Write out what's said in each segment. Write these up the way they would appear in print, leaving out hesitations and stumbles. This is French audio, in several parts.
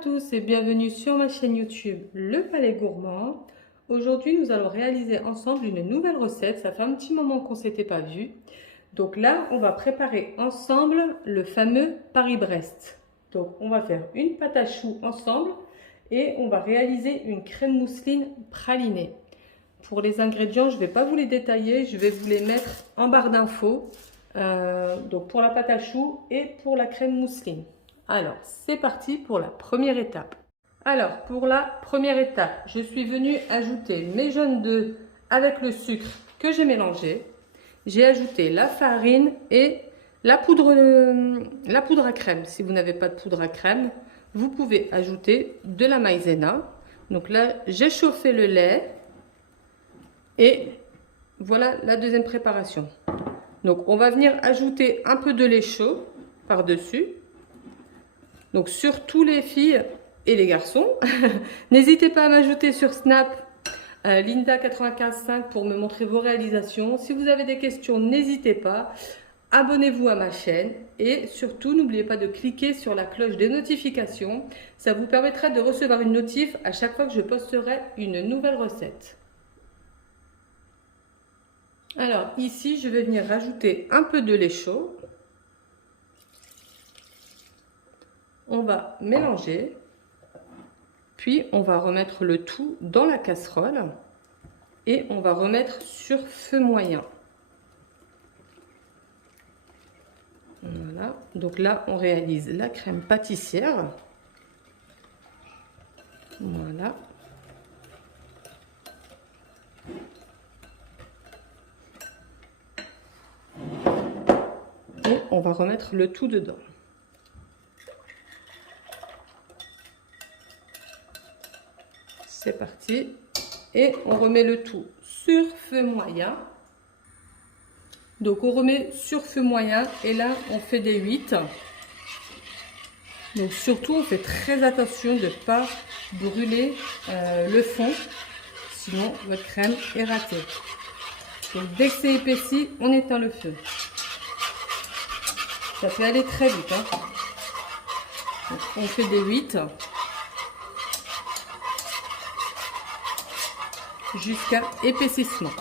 tous et bienvenue sur ma chaîne YouTube Le Palais Gourmand. Aujourd'hui, nous allons réaliser ensemble une nouvelle recette. Ça fait un petit moment qu'on ne s'était pas vu. Donc là, on va préparer ensemble le fameux Paris-Brest. Donc on va faire une pâte à choux ensemble et on va réaliser une crème mousseline pralinée. Pour les ingrédients, je ne vais pas vous les détailler, je vais vous les mettre en barre d'infos. Donc pour la pâte à choux et pour la crème mousseline. Alors, c'est parti pour la première étape. Alors, pour la première étape, je suis venue ajouter mes jaunes d'œufs avec le sucre que j'ai mélangé. J'ai ajouté la farine et la poudre à crème. Si vous n'avez pas de poudre à crème, vous pouvez ajouter de la maïzena. Donc là, j'ai chauffé le lait et voilà la deuxième préparation. Donc, on va venir ajouter un peu de lait chaud par-dessus. Donc, surtout les filles et les garçons, n'hésitez pas à m'ajouter sur Snap Linda955 pour me montrer vos réalisations. Si vous avez des questions, n'hésitez pas. Abonnez-vous à ma chaîne et surtout, n'oubliez pas de cliquer sur la cloche des notifications. Ça vous permettra de recevoir une notif à chaque fois que je posterai une nouvelle recette. Alors ici, je vais venir rajouter un peu de lait chaud. On va mélanger, puis on va remettre le tout dans la casserole et on va remettre sur feu moyen. Voilà, donc là on réalise la crème pâtissière. Voilà. Et on va remettre le tout dedans. C'est parti. Et on remet le tout sur feu moyen. Donc on remet sur feu moyen et là on fait des 8. Donc surtout on fait très attention de ne pas brûler le fond. Sinon votre crème est ratée. Donc dès que c'est épaissi, on éteint le feu. Ça peut aller très vite. Hein. Donc, on fait des 8. Jusqu'à épaississement.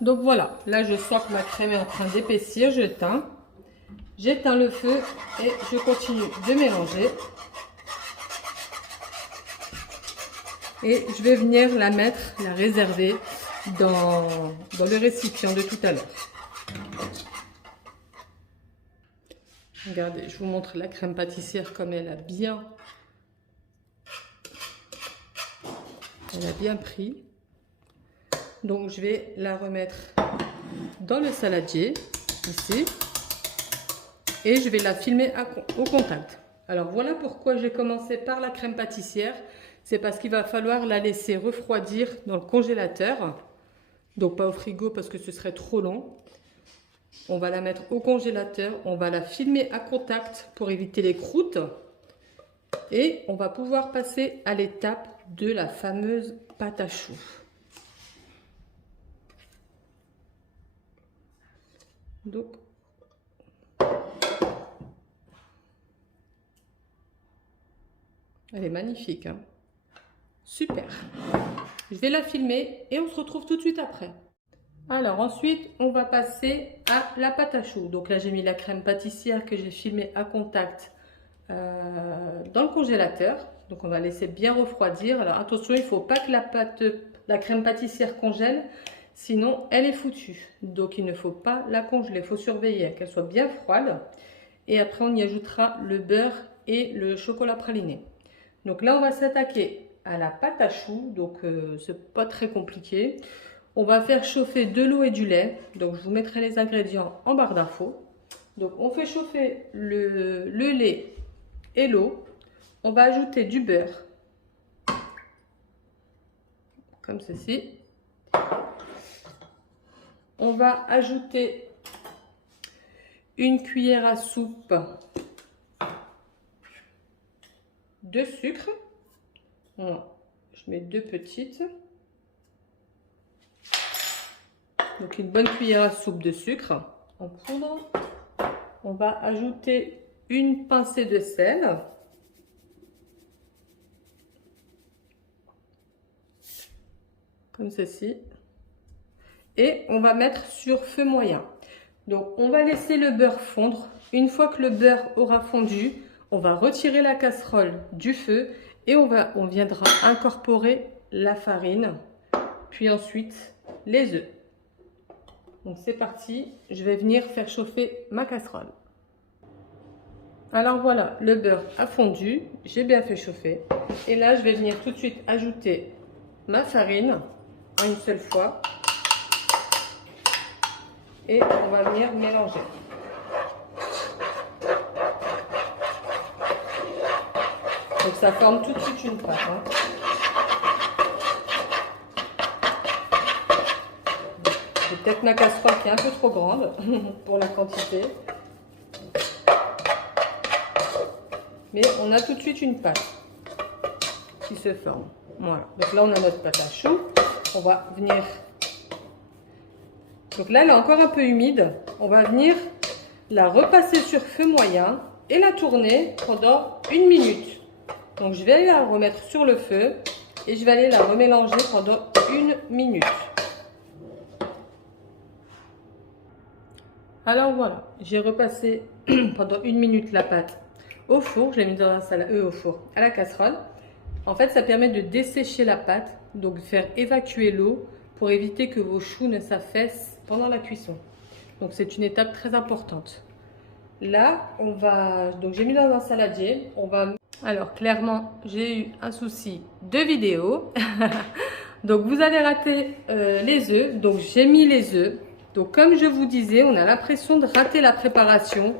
Donc voilà, là je sens que ma crème est en train d'épaissir, j'éteins le feu et je continue de mélanger. Et je vais venir la réserver dans le récipient de tout à l'heure. Regardez, je vous montre la crème pâtissière comme elle a bien pris. Donc je vais la remettre dans le saladier ici et je vais la filmer au contact. Alors voilà pourquoi j'ai commencé par la crème pâtissière. C'est parce qu'il va falloir la laisser refroidir dans le congélateur. Donc pas au frigo parce que ce serait trop long. On va la mettre au congélateur. On va la filmer à contact pour éviter les croûtes. Et on va pouvoir passer à l'étape de la fameuse pâte à choux. Donc, elle est magnifique. Hein? Super. Je vais la filmer et on se retrouve tout de suite après. Alors ensuite, on va passer à la pâte à choux. Donc là, j'ai mis la crème pâtissière que j'ai filmée à contact dans le congélateur. Donc on va laisser bien refroidir. Alors attention, il ne faut pas que la crème pâtissière congèle, sinon elle est foutue. Donc il ne faut pas la congeler, il faut surveiller qu'elle soit bien froide. Et après on y ajoutera le beurre et le chocolat praliné. Donc là on va s'attaquer à la pâte à choux. Donc c'est pas très compliqué. On va faire chauffer de l'eau et du lait. Donc je vous mettrai les ingrédients en barre d'infos. Donc on fait chauffer le lait et l'eau. On va ajouter du beurre, comme ceci. On va ajouter une cuillère à soupe de sucre. Voilà. Je mets 2 petites. Donc une bonne cuillère à soupe de sucre en poudre. On va ajouter une pincée de sel. comme ceci. Et on va mettre sur feu moyen. Donc on va laisser le beurre fondre. Une fois que le beurre aura fondu, on va retirer la casserole du feu et on viendra incorporer la farine, puis ensuite les œufs. Donc c'est parti, je vais venir faire chauffer ma casserole. Alors voilà, le beurre a fondu, j'ai bien fait chauffer. Et là, je vais venir tout de suite ajouter ma farine en une seule fois. Et on va venir mélanger. Donc ça forme tout de suite une pâte. C'est peut-être ma casserole qui est un peu trop grande pour la quantité. Mais on a tout de suite une pâte qui se forme. Voilà. Donc là, on a notre pâte à choux. On va venir... Donc là, elle est encore un peu humide. On va venir la repasser sur feu moyen et la tourner pendant 1 minute. Donc je vais aller la remettre sur le feu et je vais aller la remélanger pendant 1 minute. Alors voilà, j'ai repassé pendant 1 minute la pâte au four. Je l'ai mis dans la salle au four, à la casserole. En fait, ça permet de dessécher la pâte, donc de faire évacuer l'eau pour éviter que vos choux ne s'affaissent pendant la cuisson. Donc c'est une étape très importante. Là, donc j'ai mis dans un saladier. Alors clairement, j'ai eu un souci de vidéo. Donc vous allez rater les œufs. Donc j'ai mis les œufs. Donc comme je vous disais, on a l'impression de rater la préparation.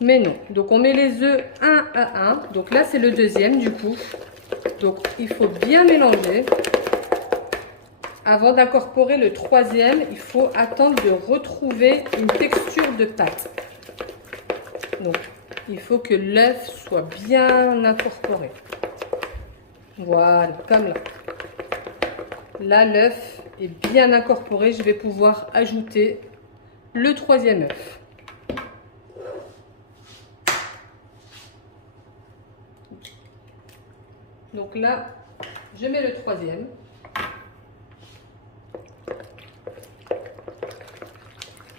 Mais non. Donc on met les œufs un à un. Donc là c'est le deuxième du coup. Donc il faut bien mélanger. Avant d'incorporer le troisième, il faut attendre de retrouver une texture de pâte. Donc, il faut que l'œuf soit bien incorporé. Voilà, comme là. Là, l'œuf est bien incorporé. Je vais pouvoir ajouter le troisième œuf. Donc là, je mets le troisième.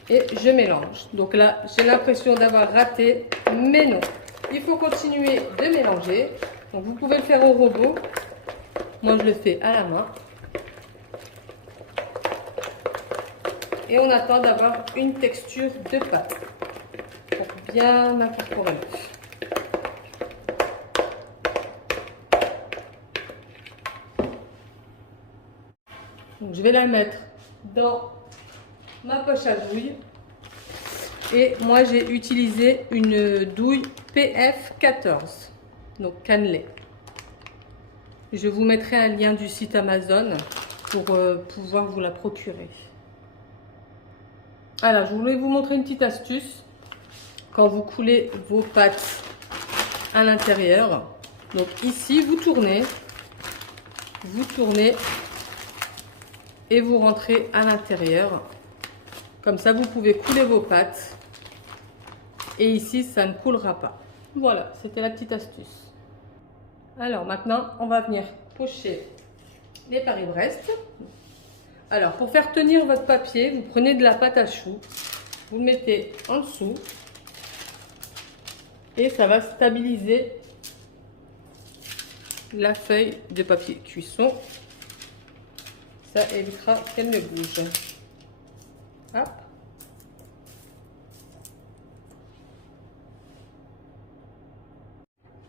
Et je mélange. Donc là, j'ai l'impression d'avoir raté, mais non. Il faut continuer de mélanger. Donc vous pouvez le faire au robot. Moi, je le fais à la main. Et on attend d'avoir une texture de pâte pour bien incorporer l'œuf. Donc je vais la mettre dans ma poche à douille. Et moi, j'ai utilisé une douille PF14, donc cannelée. Je vous mettrai un lien du site Amazon pour pouvoir vous la procurer. Alors, je voulais vous montrer une petite astuce quand vous coulez vos pâtes à l'intérieur. Donc ici, vous tournez et vous rentrez à l'intérieur. Comme ça, vous pouvez couler vos pâtes. Et ici, ça ne coulera pas. Voilà, c'était la petite astuce. Alors maintenant, on va venir pocher les Paris-Brest. Alors, pour faire tenir votre papier, vous prenez de la pâte à choux. Vous le mettez en dessous. Et ça va stabiliser la feuille de papier cuisson. Ça évitera qu'elle ne bouge. Hop.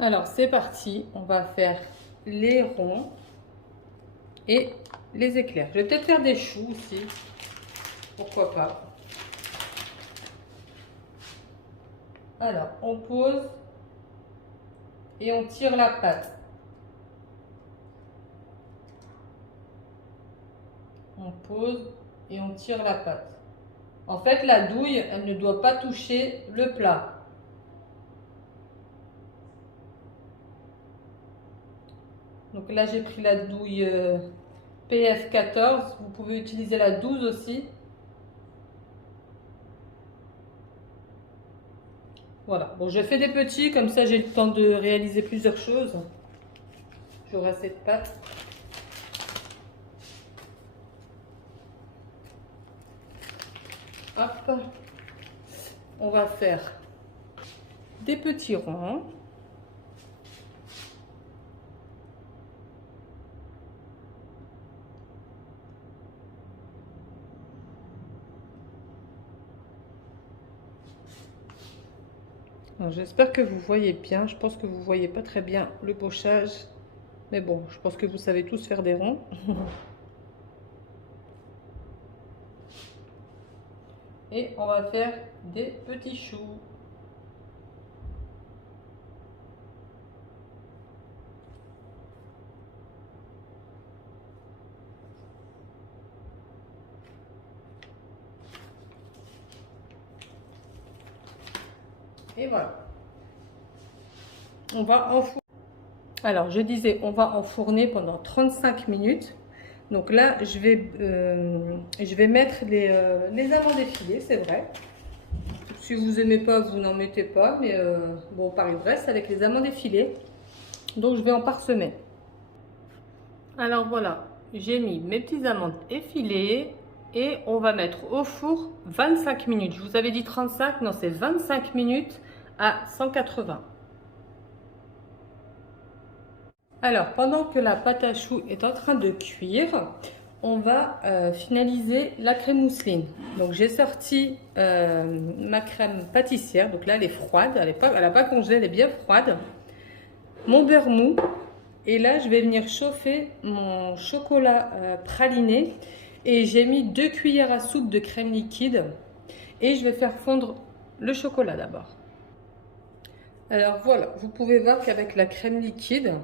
Alors c'est parti, on va faire les ronds et les éclairs. Je vais peut-être faire des choux aussi, pourquoi pas. Alors on pose et on tire la pâte. On pose et on tire la pâte. En fait, la douille, elle ne doit pas toucher le plat. Donc là, j'ai pris la douille PF14. Vous pouvez utiliser la 12 aussi. Voilà. Bon, je fais des petits, comme ça, j'ai le temps de réaliser plusieurs choses. J'aurai assez de pâte. Hop, on va faire des petits ronds. J'espère que vous voyez bien. Je pense que vous voyez pas très bien le pochage. Mais bon, je pense que vous savez tous faire des ronds. Et on va faire des petits choux. Et voilà. On va enfourner. Alors, je disais, on va enfourner pendant 35 minutes. Donc là, je vais mettre les amandes effilées, c'est vrai. Si vous n'aimez pas, vous n'en mettez pas. Mais bon, Paris-Brest avec les amandes effilées. Donc, je vais en parsemer. Alors voilà, j'ai mis mes petites amandes effilées. Et on va mettre au four 25 minutes. Je vous avais dit 35, non, c'est 25 minutes à 180. Alors, pendant que la pâte à choux est en train de cuire, on va finaliser la crème mousseline. Donc, j'ai sorti ma crème pâtissière. Donc là, elle est froide. Elle n'a pas congelé, elle est bien froide. Mon beurre mou. Et là, je vais venir chauffer mon chocolat praliné. Et j'ai mis 2 cuillères à soupe de crème liquide. Et je vais faire fondre le chocolat d'abord. Alors voilà, vous pouvez voir qu'avec la crème liquide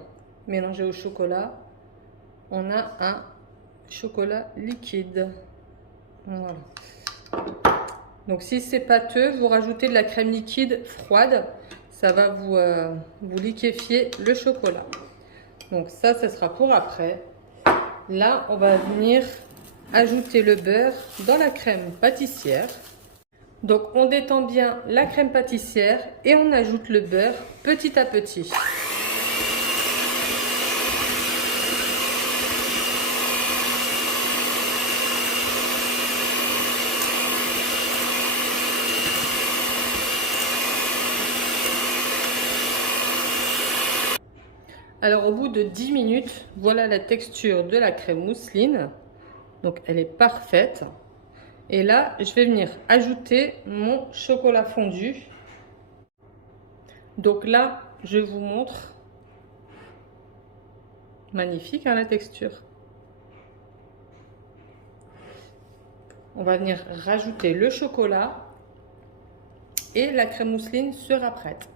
mélangée au chocolat, on a un chocolat liquide. Voilà. Donc si c'est pâteux, vous rajoutez de la crème liquide froide. Ça va vous liquéfier le chocolat. Donc ça, ce sera pour après. Là, on va venir ajouter le beurre dans la crème pâtissière. Donc on détend bien la crème pâtissière et on ajoute le beurre petit à petit. Alors au bout de 10 minutes, voilà la texture de la crème mousseline. Donc elle est parfaite. Et là, je vais venir ajouter mon chocolat fondu. Donc là, je vous montre. Magnifique hein, la texture. On va venir rajouter le chocolat et la crème mousseline sera prête.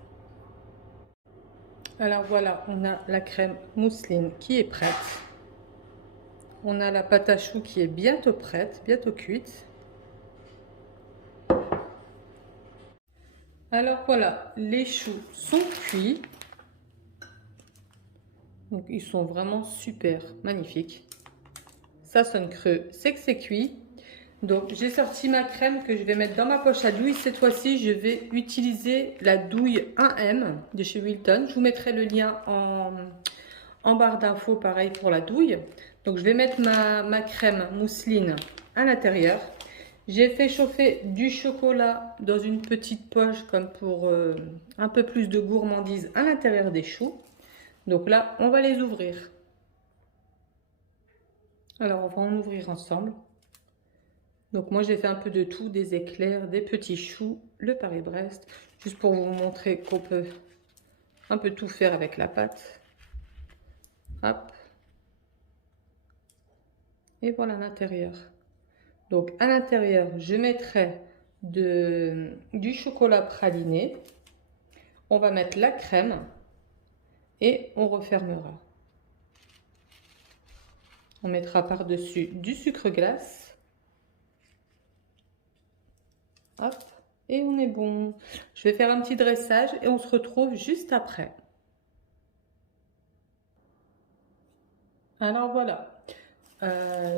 Alors voilà, on a la crème mousseline qui est prête. On a la pâte à choux qui est bientôt prête, bientôt cuite. Alors voilà, les choux sont cuits. Donc ils sont vraiment super magnifiques. Ça sonne creux, c'est que c'est cuit. Donc j'ai sorti ma crème que je vais mettre dans ma poche à douille. Cette fois-ci, je vais utiliser la douille 1M de chez Wilton. Je vous mettrai le lien en barre d'infos, pareil pour la douille. Donc je vais mettre ma crème mousseline à l'intérieur. J'ai fait chauffer du chocolat dans une petite poche comme pour un peu plus de gourmandise à l'intérieur des choux. Donc là, on va les ouvrir. Alors, on va en ouvrir ensemble. Donc moi, j'ai fait un peu de tout, des éclairs, des petits choux, le Paris-Brest, juste pour vous montrer qu'on peut un peu tout faire avec la pâte. Hop. Et voilà l'intérieur. Donc à l'intérieur, je mettrai du chocolat praliné. On va mettre la crème et on refermera. On mettra par-dessus du sucre glace. Hop, et on est bon. Je vais faire un petit dressage et on se retrouve juste après. Alors voilà,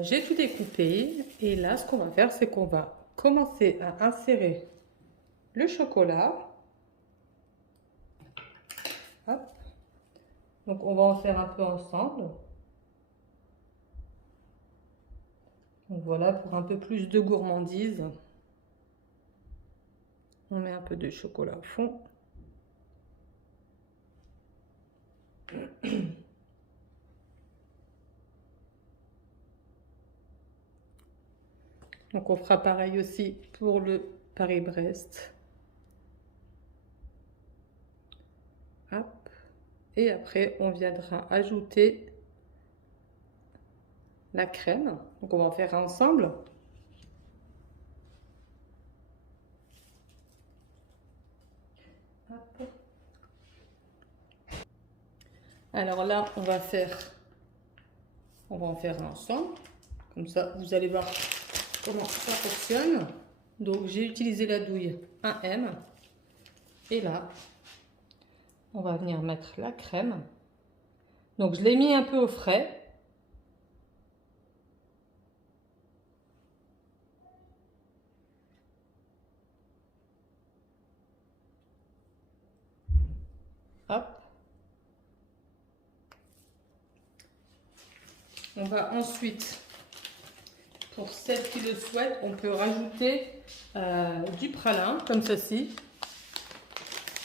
j'ai tout découpé et là ce qu'on va faire, c'est qu'on va commencer à insérer le chocolat. Hop. Donc on va en faire un peu ensemble. Donc voilà, pour un peu plus de gourmandise. On met un peu de chocolat au fond. Donc on fera pareil aussi pour le Paris-Brest. Hop. Et après on viendra ajouter la crème. Donc on va en faire ensemble. Hop. Alors là on va en faire ensemble. Comme ça vous allez voir comment ça fonctionne. Donc j'ai utilisé la douille 1M et là on va venir mettre la crème. Donc je l'ai mis un peu au frais. Hop. On va ensuite, pour celles qui le souhaitent, on peut rajouter du pralin, comme ceci.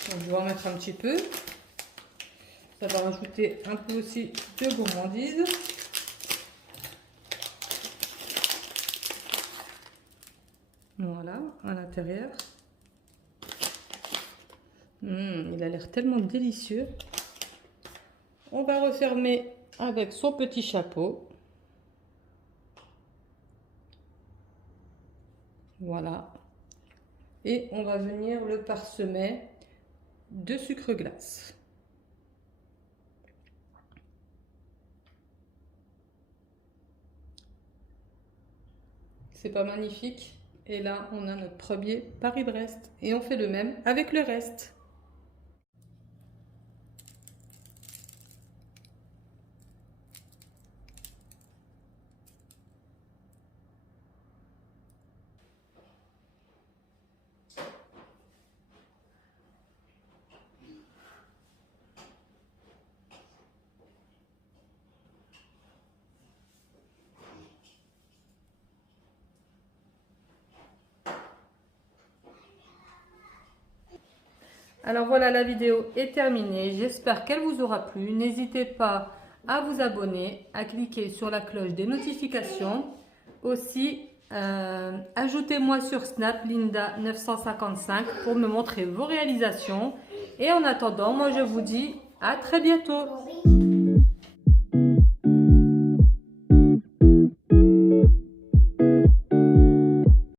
Donc, je vais en mettre un petit peu. Ça va rajouter un peu aussi de gourmandise. Voilà, à l'intérieur. Il a l'air tellement délicieux. On va refermer avec son petit chapeau. Voilà. Et on va venir le parsemer de sucre glace. C'est pas magnifique? Et là, on a notre premier Paris-Brest. Et on fait le même avec le reste. Alors voilà, la vidéo est terminée. J'espère qu'elle vous aura plu. N'hésitez pas à vous abonner, à cliquer sur la cloche des notifications. Aussi, ajoutez-moi sur Snap Linda955 pour me montrer vos réalisations. Et en attendant, moi je vous dis à très bientôt.